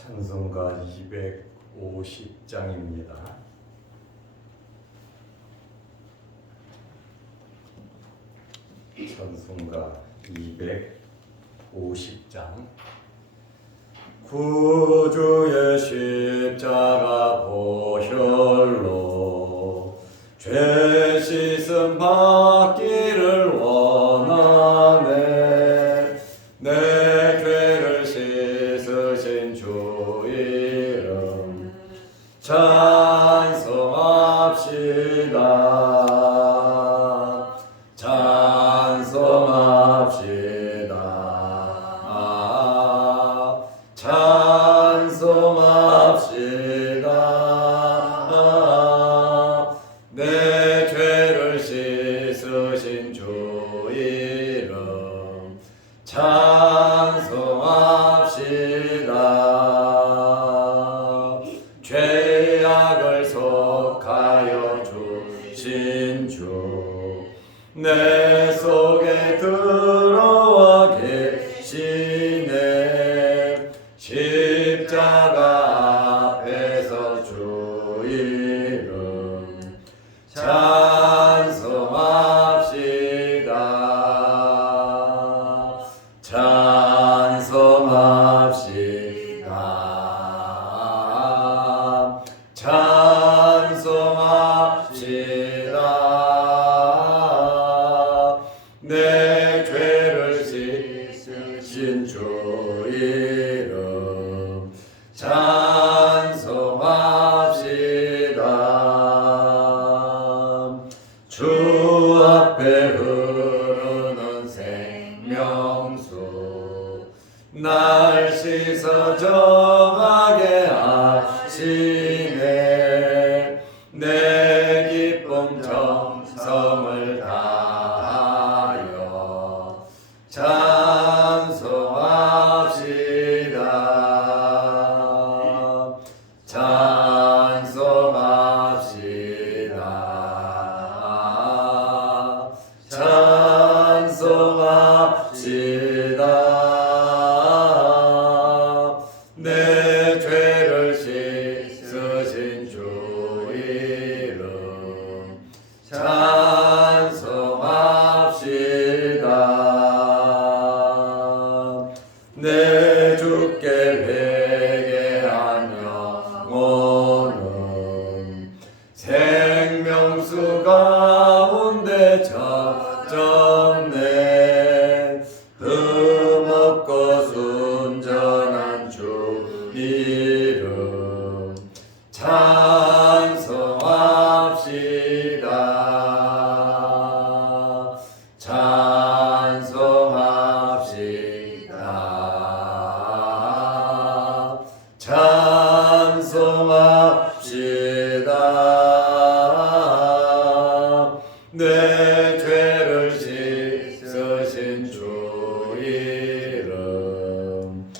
찬송가 250장입니다. 찬송가 250장. 구주의 십자가 보혈로 죄 씻음 받기를 원하네. 내 죄를 씻으신 주 이름 찬송합시다. 찬송합시다. 찬송합시다. 내 죄를 씻으신 주 이름 찬송합시다. 죄악을 속하여 주신 주 내 속에 들어와 계시네. 십자가 앞에서 주 이름 찬송합시다. 찬송합시다. 찬송합시다. 내 죄를 씻으신 주 이름 찬송합시다. 주 앞에 흐르는 생명수 날 씻어 정하게 하시네. 내 기쁨 정성을 다하여 찬송합시다. 찬송합시다. 찬송합시다. 내 죄를 씻으신 주 이름 찬송합시다. 내 주께 회개한 영혼은 생명수 가운데 젖었네. 흠없고 순전한 주 이름 찬송합시다. 찬송합시다. 찬송합시다. 내 죄를 씻으신 주 이름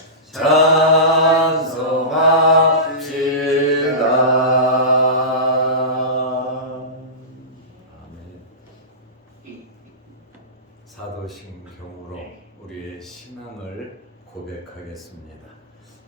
찬송합시다. 아멘. 사도신경으로 우리의 신앙을 고백하겠습니다.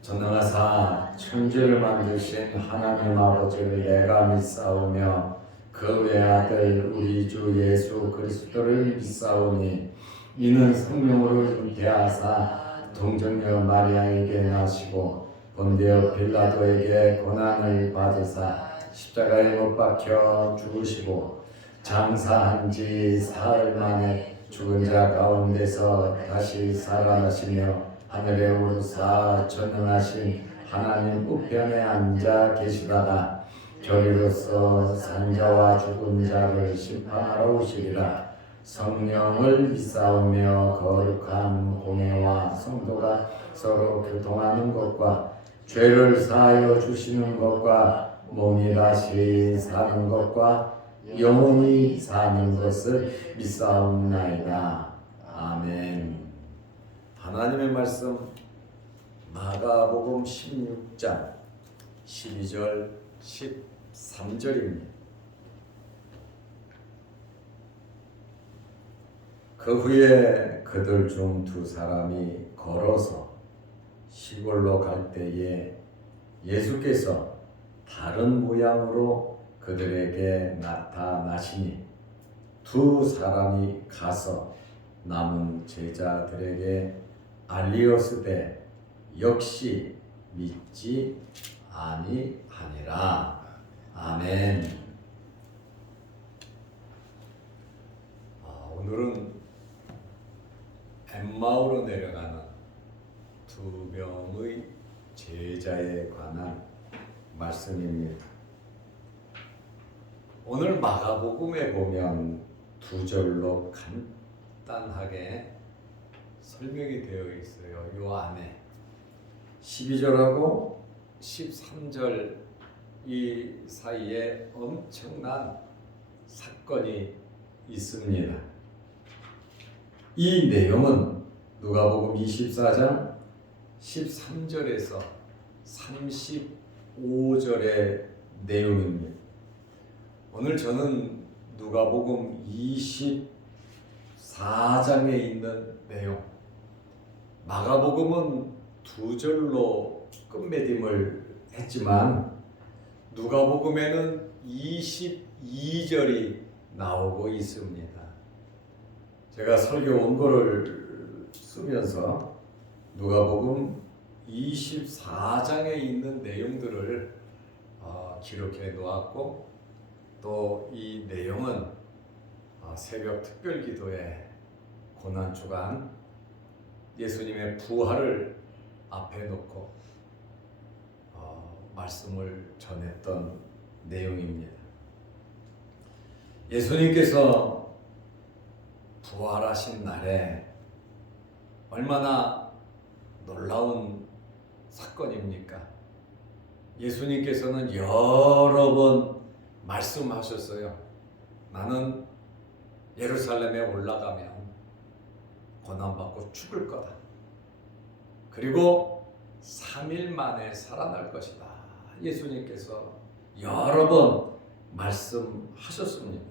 전능하사 천지를 만드신 하나님 아버지를 내가 믿사오며 그 외아들 우리 주 예수 그리스도를 믿사오니 이는 성령으로 잉태하사 동정녀 마리아에게 나시고 본디오 빌라도에게 고난을 받으사 십자가에 못 박혀 죽으시고 장사한 지 사흘 만에 죽은 자 가운데서 다시 살아나시며 하늘에 오르사 전능하신 하나님 우편에 앉아 계시다가 저리로서 산자와 죽은 자를 심판하러 오시리라. 성령을 믿사오며 거룩한 공회와 성도가 서로 교통하는 것과 죄를 사하여 주시는 것과 몸이 다시 사는 것과 영원히 사는 것을 믿사옵나이다. 아멘. 하나님의 말씀 마가복음 16장 12절 13절입니다. 그 후에 그들 중 두 사람이 걸어서 시골로 갈 때에 예수께서 다른 모양으로 그들에게 나타나시니 두 사람이 가서 남은 제자들에게 알리었으되 역시 믿지 아니하니라. 아멘. 오늘은 엠마오로 내려가는 두 명의 제자에 관한 말씀입니다. 오늘 마가복음에 보면 두 절로 간단하게 설명이 되어 있어요. 요 안에 12절하고 13절 이 사이에 엄청난 사건이 있습니다. 이 내용은 누가복음 24장 13절에서 35절의 내용입니다. 오늘 저는 누가복음 24장에 있는 내용, 마가복음은 두 절로 끝맺음을 했지만 누가복음에는 22절이 나오고 있습니다. 제가 설교 원고를 쓰면서 누가복음 24장에 있는 내용들을 기록해 놓았고, 또 이 내용은 새벽 특별기도에 고난주간 예수님의 부활을 앞에 놓고 말씀을 전했던 내용입니다. 예수님께서 부활하신 날에 얼마나 놀라운 사건입니까? 예수님께서는 여러 번 말씀하셨어요. 나는 예루살렘에 올라가면 고난받고 죽을 거다. 그리고 3일 만에 살아날 것이다. 예수님께서 여러 번 말씀하셨습니다.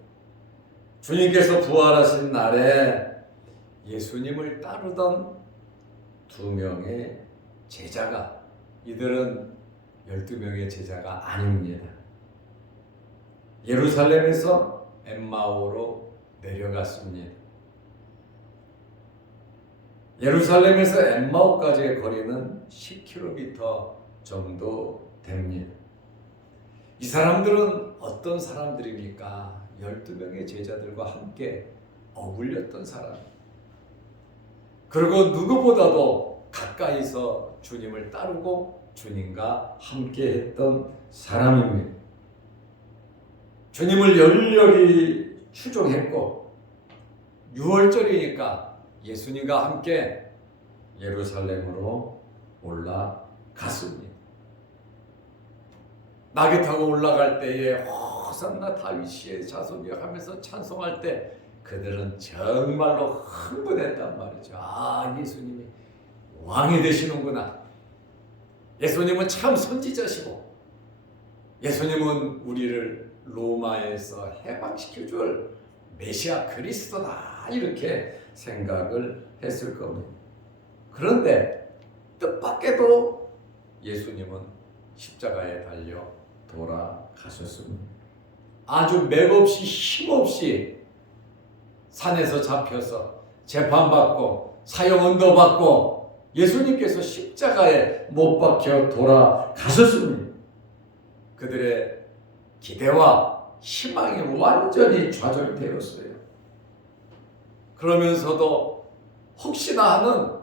주님께서 부활하신 날에 예수님을 따르던 두 명의 제자가, 이들은 12명의 제자가 아닙니다. 예루살렘에서 엠마오로 내려갔습니다. 예루살렘에서 엠마오까지의 거리는 10km 정도 됩니다. 이 사람들은 어떤 사람들입니까? 12명의 제자들과 함께 어울렸던 사람. 그리고 누구보다도 가까이서 주님을 따르고 주님과 함께 했던 사람입니다. 주님을 열렬히 추종했고 6월절이니까 예수님과 함께 예루살렘으로 올라갔습니다. 낙에 타고 올라갈 때에 호산나 다윗의 자손이여 하면서 찬송할 때 그들은 정말로 흥분했단 말이죠. 예수님이 왕이 되시는구나. 예수님은 참 선지자시고 예수님은 우리를 로마에서 해방시켜줄 메시아 그리스도다, 이렇게 생각을 했을 겁니다. 그런데 뜻밖에도 예수님은 십자가에 달려 돌아가셨습니다. 아주 맥없이 힘없이 산에서 잡혀서 재판받고 사형언도 받고 예수님께서 십자가에 못 박혀 돌아가셨습니다. 그들의 기대와 희망이 완전히 좌절되었어요. 그러면서도 혹시나 하는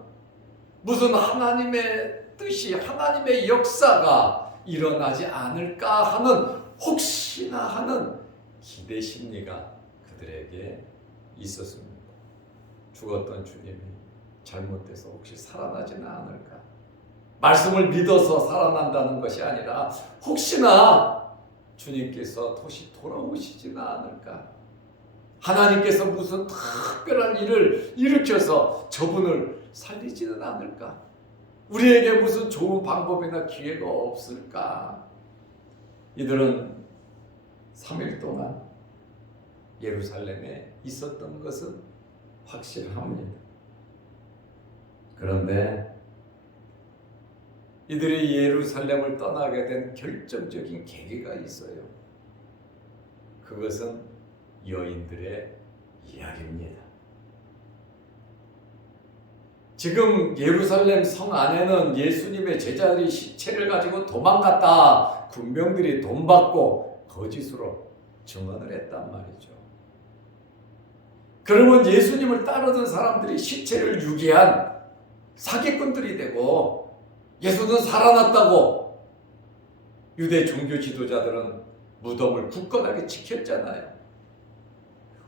무슨 하나님의 뜻이, 하나님의 역사가 일어나지 않을까 하는 혹시나 하는 기대 심리가 그들에게 있었습니다. 죽었던 주님이 잘못돼서 혹시 살아나지는 않을까? 말씀을 믿어서 살아난다는 것이 아니라 혹시나 주님께서 다시 돌아오시지는 않을까? 하나님께서 무슨 특별한 일을 일으켜서 저분을 살리지는 않을까? 우리에게 무슨 좋은 방법이나 기회가 없을까? 이들은 3일 동안 예루살렘에 있었던 것은 확실합니다. 그런데 이들이 예루살렘을 떠나게 된 결정적인 계기가 있어요. 그것은 여인들의 이야기입니다. 지금 예루살렘 성 안에는 예수님의 제자들이 시체를 가지고 도망갔다, 군병들이 돈 받고 거짓으로 증언을 했단 말이죠. 그러면 예수님을 따르던 사람들이 시체를 유기한 사기꾼들이 되고 예수는 살아났다고 유대 종교 지도자들은 무덤을 굳건하게 지켰잖아요.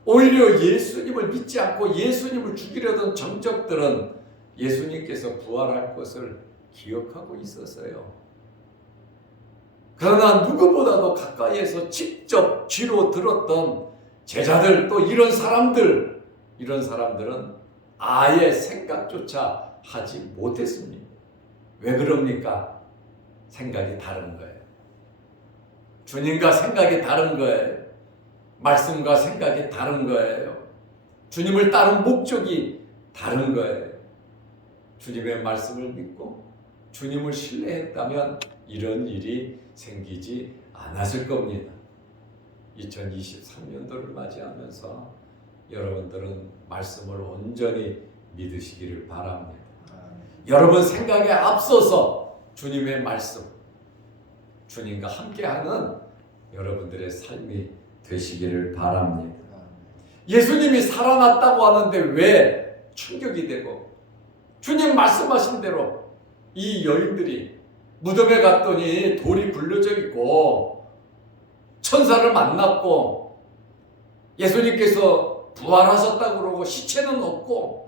오히려 예수님을 믿지 않고 예수님을 죽이려던 정적들은 예수님께서 부활할 것을 기억하고 있었어요. 그러나 누구보다도 가까이에서 직접 귀로 들었던 제자들, 또 이런 사람들은 아예 생각조차 하지 못했습니다. 왜 그럽니까? 생각이 다른 거예요. 주님과 생각이 다른 거예요. 말씀과 생각이 다른 거예요. 주님을 따른 목적이 다른 거예요. 주님의 말씀을 믿고 주님을 신뢰했다면 이런 일이 생기지 않았을 겁니다. 2023년도를 맞이하면서 여러분들은 말씀을 온전히 믿으시기를 바랍니다. 여러분 생각에 앞서서 주님의 말씀, 주님과 함께하는 여러분들의 삶이 되시기를 바랍니다. 예수님이 살아났다고 하는데 왜 충격이 되고, 주님 말씀하신 대로 이 여인들이 무덤에 갔더니 돌이 굴려져 있고 천사를 만났고 예수님께서 부활하셨다고 그러고 시체는 없고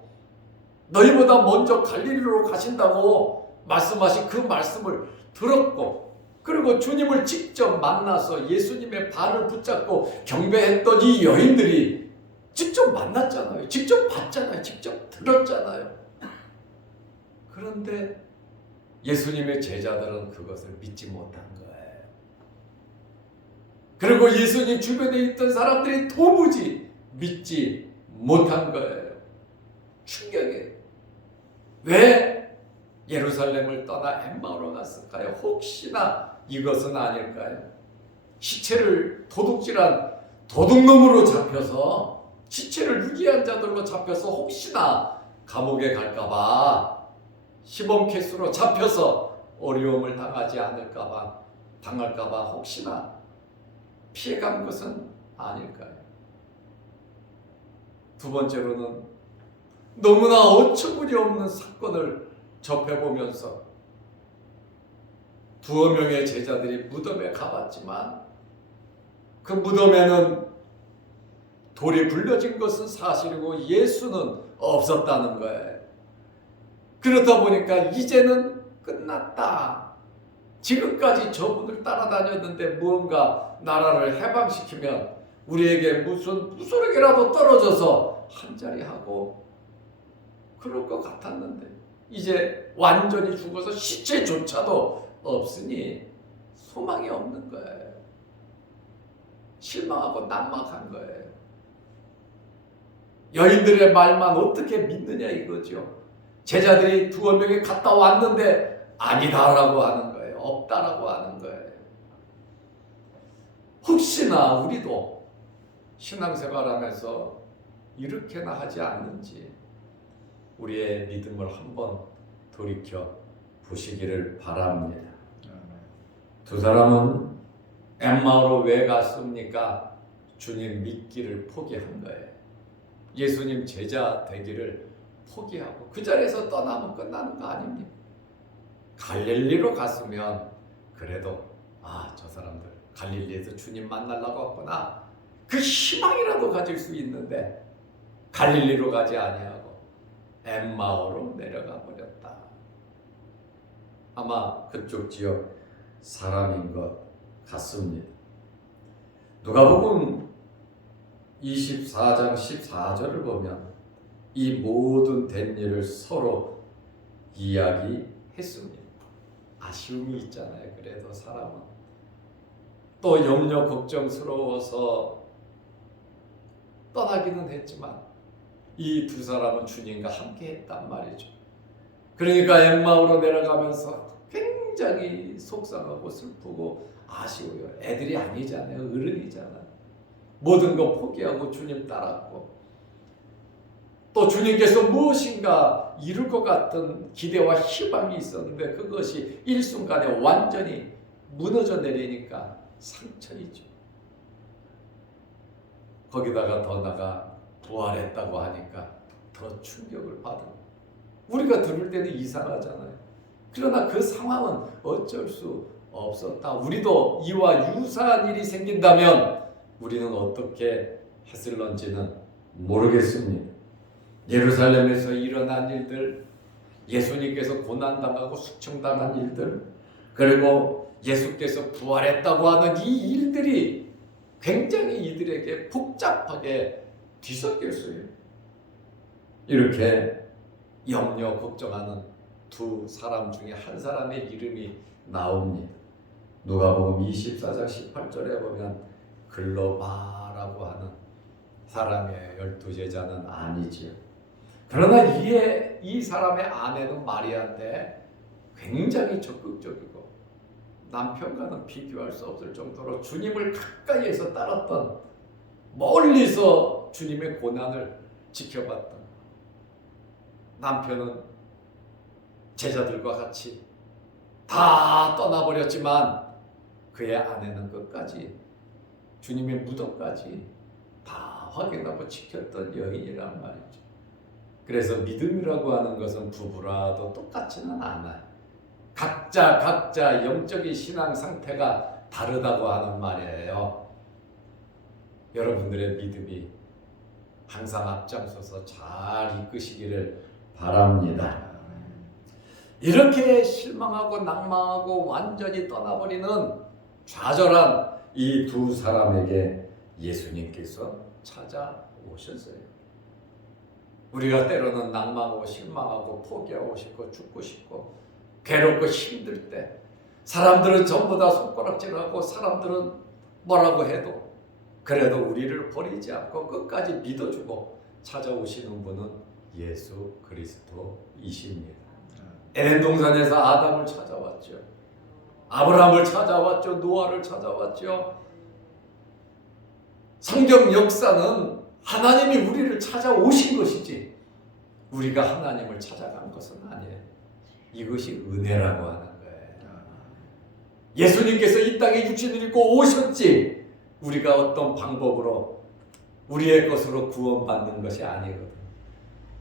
너희보다 먼저 갈릴리로 가신다고 말씀하신 그 말씀을 들었고, 그리고 주님을 직접 만나서 예수님의 발을 붙잡고 경배했던 이 여인들이 직접 만났잖아요. 직접 봤잖아요. 직접 들었잖아요. 그런데 예수님의 제자들은 그것을 믿지 못한 거예요. 그리고 예수님 주변에 있던 사람들이 도무지 믿지 못한 거예요. 충격이에요. 왜 예루살렘을 떠나 엠마오로 갔을까요? 혹시나 이것은 아닐까요? 시체를 도둑질한 도둑놈으로 잡혀서, 시체를 유기한 자들로 잡혀서 혹시나 감옥에 갈까봐, 시범케이스로 잡혀서 어려움을 당할까봐 혹시나 피해간 것은 아닐까요? 두 번째로는 너무나 어처구니 없는 사건을 접해보면서 두어 명의 제자들이 무덤에 가봤지만 그 무덤에는 돌이 굴려진 것은 사실이고 예수는 없었다는 거예요. 그렇다 보니까 이제는 끝났다. 지금까지 저분을 따라다녔는데 무언가 나라를 해방시키면 우리에게 무슨 부스러기라도 떨어져서 한자리 하고 그럴 것 같았는데 이제 완전히 죽어서 시체조차도 없으니 소망이 없는 거예요. 실망하고 난막한 거예요. 여인들의 말만 어떻게 믿느냐 이거죠. 제자들이 두어 명이 갔다 왔는데 아니다라고 하는 거예요. 없다라고 하는 거예요. 혹시나 우리도 신앙생활하면서 이렇게나 하지 않는지 우리의 믿음을 한번 돌이켜 보시기를 바랍니다. 두 사람은 엠마오로 왜 갔습니까? 주님 믿기를 포기한 거예요. 예수님 제자 되기를 포기하고 그 자리에서 떠나면 끝나는 거 아닙니까? 갈릴리로 갔으면 그래도 저 사람들 갈릴리에서 주님 만나려고 왔구나, 그 희망이라도 가질 수 있는데 갈릴리로 가지 아니하고 엠마오로 내려가 버렸다. 아마 그쪽 지역 사람인 것 같습니다. 누가복음 24장 14절을 보면 이 모든 된 일을 서로 이야기했습니다. 아쉬움이 있잖아요. 그래도 사람은 또 염려 걱정스러워서 떠나기는 했지만 이 두 사람은 주님과 함께 했단 말이죠. 그러니까 엠마오로 내려가면서 굉장히 굉장히 속상하고 슬프고 아쉬워요. 애들이 아니잖아요. 어른이잖아요. 모든 거 포기하고 주님 따랐고 또 주님께서 무엇인가 이룰 것 같은 기대와 희망이 있었는데 그것이 일순간에 완전히 무너져 내리니까 상처이죠. 거기다가 더 나가 부활했다고 하니까 더 충격을 받은. 우리가 들을 때는 이상하잖아요. 그러나 그 상황은 어쩔 수 없었다. 우리도 이와 유사한 일이 생긴다면 우리는 어떻게 했을런지는 모르겠습니다. 예루살렘에서 일어난 일들, 예수님께서 고난당하고 숙청당한 일들, 그리고 예수께서 부활했다고 하는 이 일들이 굉장히 이들에게 복잡하게 뒤섞였어요. 이렇게 염려, 걱정하는 두 사람 중에 한 사람의 이름이 나옵니다. 누가복음 24장 18절에 보면 글로바라고 하는 사람의 12제자는 아니지요. 그러나 이 사람의 아내는 마리아인데 굉장히 적극적이고 남편과는 비교할 수 없을 정도로 주님을 가까이에서 따랐던, 멀리서 주님의 고난을 지켜봤던, 남편은 제자들과 같이 다 떠나버렸지만 그의 아내는 끝까지 주님의 무덤까지 다 확인하고 지켰던 여인이란 말이죠. 그래서 믿음이라고 하는 것은 부부라도 똑같지는 않아요. 각자 영적인 신앙 상태가 다르다고 하는 말이에요. 여러분들의 믿음이 항상 앞장서서 잘 이끄시기를 바랍니다. 이렇게 실망하고 낭망하고 완전히 떠나버리는 좌절한 이 두 사람에게 예수님께서 찾아오셨어요. 우리가 때로는 낭망하고 실망하고 포기하고 싶고 죽고 싶고 괴롭고 힘들 때 사람들은 전부 다 손가락질하고 사람들은 뭐라고 해도 그래도 우리를 버리지 않고 끝까지 믿어주고 찾아오시는 분은 예수 그리스도이십니다. 에덴 동산에서 아담을 찾아왔죠. 아브라함을 찾아왔죠. 노아를 찾아왔죠. 성경 역사는 하나님이 우리를 찾아오신 것이지 우리가 하나님을 찾아간 것은 아니에요. 이것이 은혜라고 하는 거예요. 예수님께서 이 땅에 육신을 입고 오셨지 우리가 어떤 방법으로 우리의 것으로 구원받는 것이 아니거든.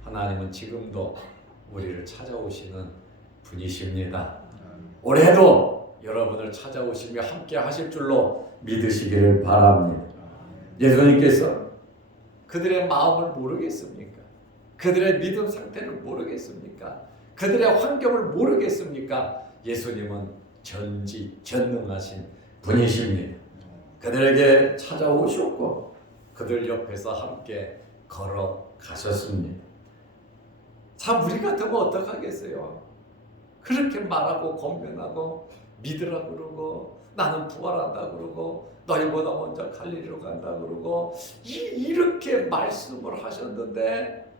하나님은 지금도 우리를 찾아오시는 분이십니다. 올해도 여러분을 찾아오시며 함께 하실 줄로 믿으시기를 바랍니다. 예수님께서 그들의 마음을 모르겠습니까? 그들의 믿음 상태를 모르겠습니까? 그들의 환경을 모르겠습니까? 예수님은 전지전능하신 분이십니다. 그들에게 찾아오셨고 그들 옆에서 함께 걸어가셨습니다. 참 우리 같으면 어떡하겠어요? 그렇게 말하고 권면하고 믿으라 그러고 나는 부활한다 그러고 너희보다 먼저 갈릴리로 간다 그러고 이렇게 말씀을 하셨는데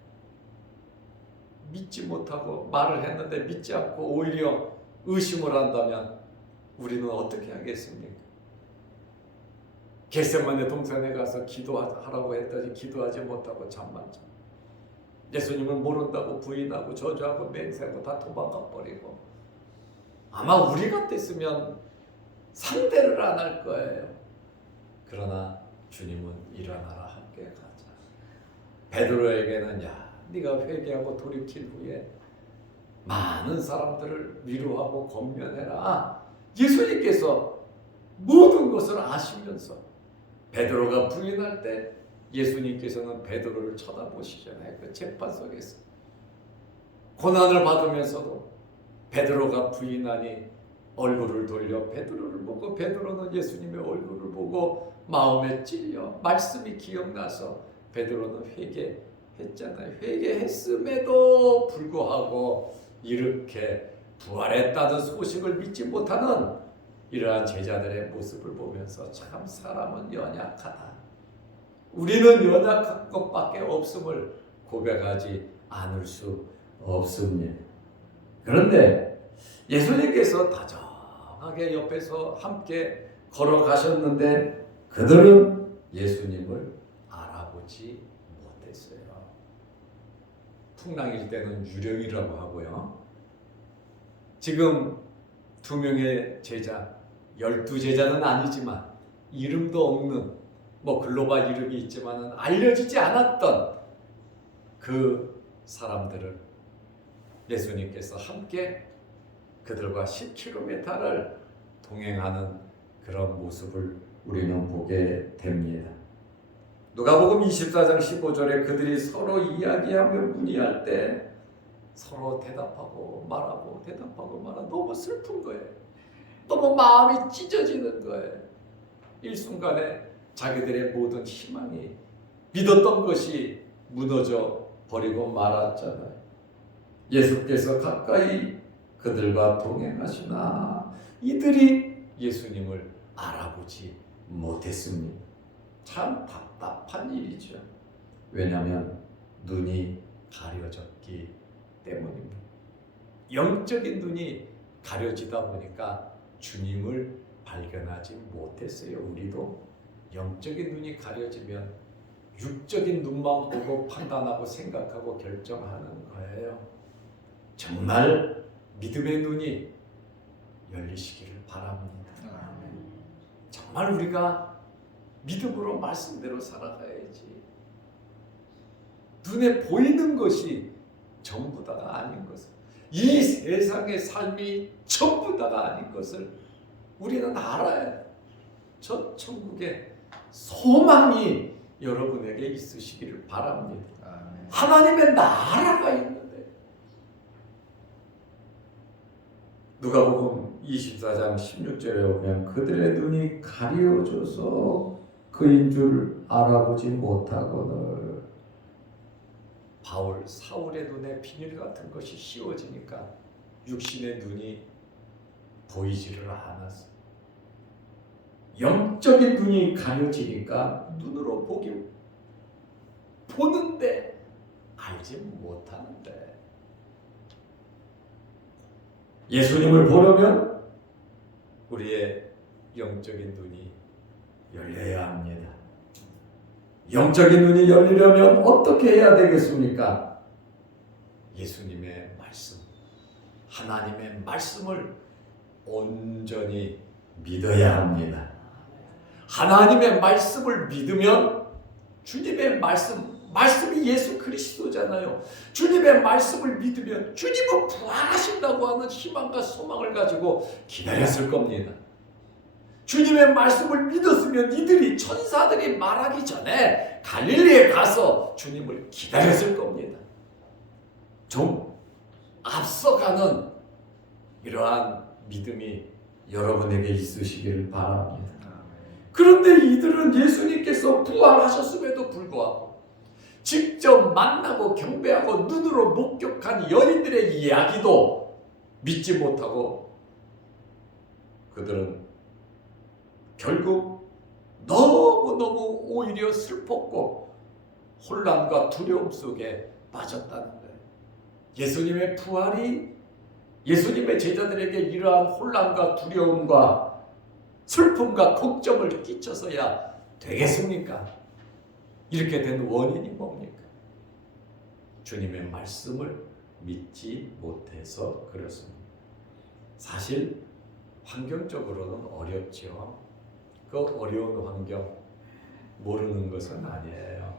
믿지 못하고 말을 했는데 믿지 않고 오히려 의심을 한다면 우리는 어떻게 하겠습니까? 겟세마네 동산에 가서 기도하라고 했더니 기도하지 못하고 잠만 자. 예수님을 모른다고 부인하고 저주하고 맹세하고 다 도망가 버리고 아마 우리 같았으면 상대를 안 할 거예요. 그러나 주님은 일어나라 함께 가자. 베드로에게는 야 네가 회개하고 돌이킨 후에 많은 사람들을 위로하고 권면해라. 예수님께서 모든 것을 아시면서 베드로가 부인할 때 예수님께서는 베드로를 쳐다보시잖아요. 그 재판 속에서 고난을 받으면서도 베드로가 부인하니 얼굴을 돌려 베드로를 보고 베드로는 예수님의 얼굴을 보고 마음에 찔려 말씀이 기억나서 베드로는 회개했잖아요. 회개했음에도 불구하고 이렇게 부활했다는 소식을 믿지 못하는 이러한 제자들의 모습을 보면서 참 사람은 연약하다. 우리는 연약한 것밖에 없음을 고백하지 않을 수 없습니다. 그런데 예수님께서 다정하게 옆에서 함께 걸어가셨는데 그들은 예수님을 알아보지 못했어요. 풍랑일 때는 유령이라고 하고요. 지금 2명의 제자, 12제자는 아니지만 이름도 없는 글로벌 이름이 있지만 알려지지 않았던 그 사람들을 예수님께서 함께 그들과 10km를 동행하는 그런 모습을 우리는 보게 됩니다. 누가복음 24장 15절에 그들이 서로 이야기하며 문의할 때 서로 대답하고 말하고 대답하고 말하고 너무 슬픈 거예요. 너무 마음이 찢어지는 거예요. 일순간에 자기들의 모든 희망이 믿었던 것이 무너져 버리고 말았잖아요. 예수께서 가까이 그들과 동행하시나 이들이 예수님을 알아보지 못했습니다. 참 답답한 일이죠. 왜냐하면 눈이 가려졌기 때문입니다. 영적인 눈이 가려지다 보니까 주님을 발견하지 못했어요. 우리도 영적인 눈이 가려지면 육적인 눈만 보고 판단하고 생각하고 결정하는 거예요. 정말 믿음의 눈이 열리시기를 바랍니다. 정말 우리가 믿음으로 말씀대로 살아가야지. 눈에 보이는 것이 전부 다가 아닌 것을, 이 세상의 삶이 전부 다가 아닌 것을 우리는 알아야 돼. 저 천국의 소망이 여러분에게 있으시기를 바랍니다. 하나님의 나라가 있는데 누가복음 24장 16절에 보면 그들의 눈이 가려져서 그인 줄 알아보지 못하거늘. 사울의 눈에 비닐 같은 것이 씌워지니까 육신의 눈이 보이지를 않았어요. 영적인 눈이 가려지니까 눈으로 보는데 알지 못하는데, 예수님을 보려면 우리의 영적인 눈이 열려야 합니다. 영적인 눈이 열리려면 어떻게 해야 되겠습니까? 예수님의 말씀, 하나님의 말씀을 온전히 믿어야 합니다. 하나님의 말씀을 믿으면 주님의 말씀이 예수 그리스도잖아요. 주님의 말씀을 믿으면 주님은 부활하신다고 하는 희망과 소망을 가지고 기다렸을 겁니다. 주님의 말씀을 믿었으면 이들이 천사들이 말하기 전에 갈릴리에 가서 주님을 기다렸을 겁니다. 좀 앞서가는 이러한 믿음이 여러분에게 있으시기를 바랍니다. 그런데 이들은 예수님께서 부활하셨음에도 불구하고 직접 만나고 경배하고 눈으로 목격한 여인들의 이야기도 믿지 못하고 그들은 결국 너무너무 오히려 슬펐고 혼란과 두려움 속에 빠졌다는 거예요. 예수님의 부활이 예수님의 제자들에게 이러한 혼란과 두려움과 슬픔과 걱정을 끼쳐서야 되겠습니까? 이렇게 된 원인이 뭡니까? 주님의 말씀을 믿지 못해서 그렇습니다. 사실 환경적으로는 어렵죠. 그 어려운 환경 모르는 것은 아니에요.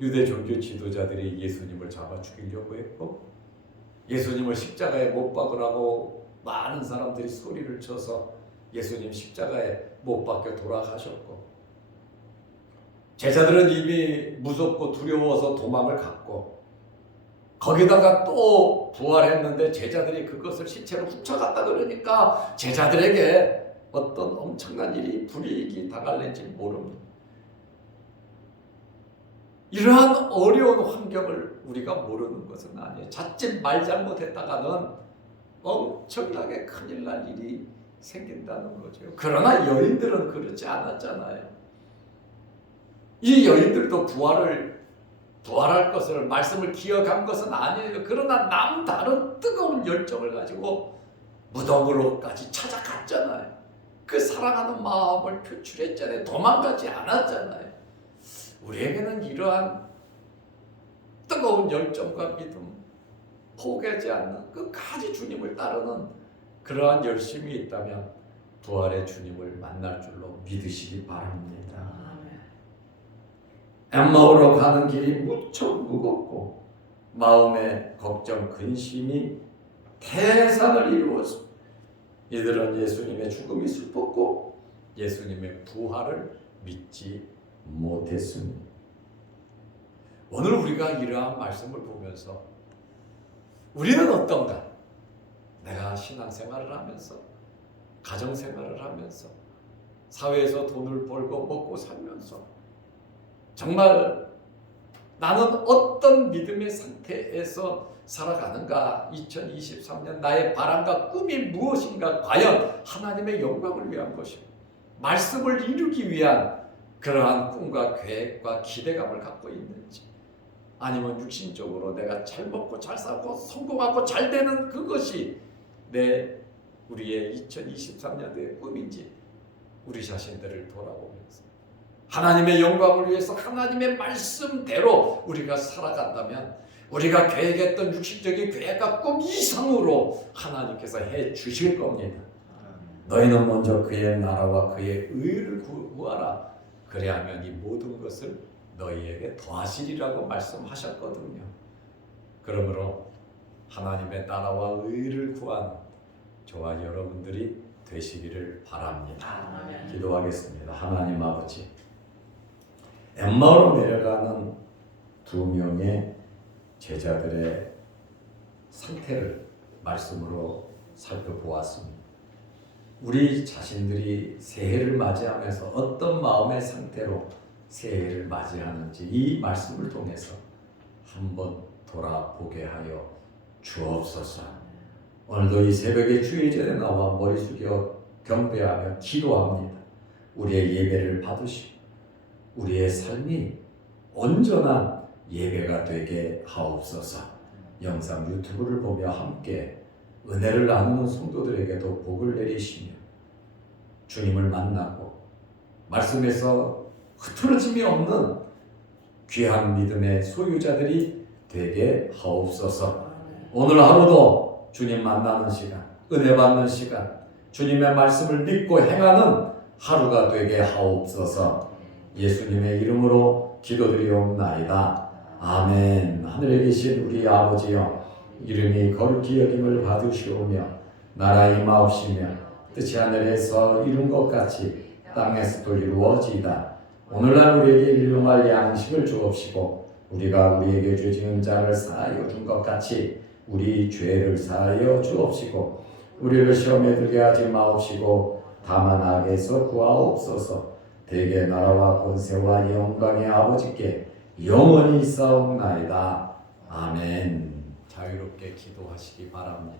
유대 종교 지도자들이 예수님을 잡아 죽이려고 했고 예수님을 십자가에 못 박으라고 많은 사람들이 소리를 쳐서 예수님 십자가에 못 박혀 돌아가셨고 제자들은 이미 무섭고 두려워서 도망을 갔고 거기다가 또 부활했는데 제자들이 그것을 시체로 훔쳐갔다 그러니까 제자들에게 어떤 엄청난 일이 불이익이 당할는지 모릅니다. 이러한 어려운 환경을 우리가 모르는 것은 아니에요. 자칫 말 잘못했다가는 엄청나게 큰일 날 일이 생긴다는 거죠. 그러나 여인들은 그렇지 않았잖아요. 이 여인들도 부활을 부활할 것을 말씀을 기억한 것은 아니에요. 그러나 남다른 뜨거운 열정을 가지고 무덤으로까지 찾아갔잖아요. 그 사랑하는 마음을 표출했잖아요. 도망가지 않았잖아요. 우리에게는 이러한 뜨거운 열정과 믿음, 포기하지 않는 끝까지 주님을 따르는 그러한 열심이 있다면 부활의 주님을 만날 줄로 믿으시기 바랍니다. 엠마오로 가는 길이 무척 무겁고 마음의 걱정, 근심이 태산을 이루었습니다. 이들은 예수님의 죽음이 슬펐고 예수님의 부활을 믿지 못했습니다. 오늘 우리가 이러한 말씀을 보면서 우리는 어떤가? 내가 신앙생활을 하면서 가정생활을 하면서 사회에서 돈을 벌고 먹고 살면서 정말 나는 어떤 믿음의 상태에서 살아가는가? 2023년 나의 바람과 꿈이 무엇인가? 과연 하나님의 영광을 위한 것입니다. 말씀을 이루기 위한 그러한 꿈과 계획과 기대감을 갖고 있는지, 아니면 육신적으로 내가 잘 먹고 잘 살고 성공하고 잘 되는 그것이 우리의 2023년도의 꿈인지 우리 자신들을 돌아보면서 하나님의 영광을 위해서 하나님의 말씀대로 우리가 살아간다면 우리가 계획했던 육신적인 계획과 꿈 이상으로 하나님께서 해 주실 겁니다. 너희는 먼저 그의 나라와 그의 의를 구하라. 그래야면 이 모든 것을 너희에게 더하시리라고 말씀하셨거든요. 그러므로 하나님의 나라와 의를 구하는 저와 여러분들이 되시기를 바랍니다. 기도하겠습니다. 하나님 아버지, 엠마오로 내려가는 2명의 제자들의 상태를 말씀으로 살펴보았습니다. 우리 자신들이 새해를 맞이하면서 어떤 마음의 상태로 새해를 맞이하는지 이 말씀을 통해서 한번 돌아보게 하여 주옵소서. 오늘도 이 새벽에 주의 전에 나와 머리 숙여 경배하며 기도합니다. 우리의 예배를 받으시고 우리의 삶이 온전한 예배가 되게 하옵소서. 영상 유튜브를 보며 함께 은혜를 나누는 성도들에게도 복을 내리시며 주님을 만나고 말씀에서 흐트러짐이 없는 귀한 믿음의 소유자들이 되게 하옵소서. 오늘 하루도 주님 만나는 시간, 은혜 받는 시간, 주님의 말씀을 믿고 행하는 하루가 되게 하옵소서. 예수님의 이름으로 기도드리옵나이다. 아멘. 하늘에 계신 우리 아버지여, 이름이 거룩히 여김을 받으시오며 나라 임하옵시며 뜻이 하늘에서 이룬 것 같이 땅에서도 이루어지이다. 오늘날 우리에게 일용할 양식을 주옵시고 우리가 우리에게 죄 지은 자를 사하여 준 것 같이 우리 죄를 사하여 주옵시고 우리를 시험에 들게 하지 마옵시고 다만 악에서 구하옵소서. 대개 나라와 권세와 영광의 아버지께 영원히 있사옵나이다. 아멘. 자유롭게 기도하시기 바랍니다.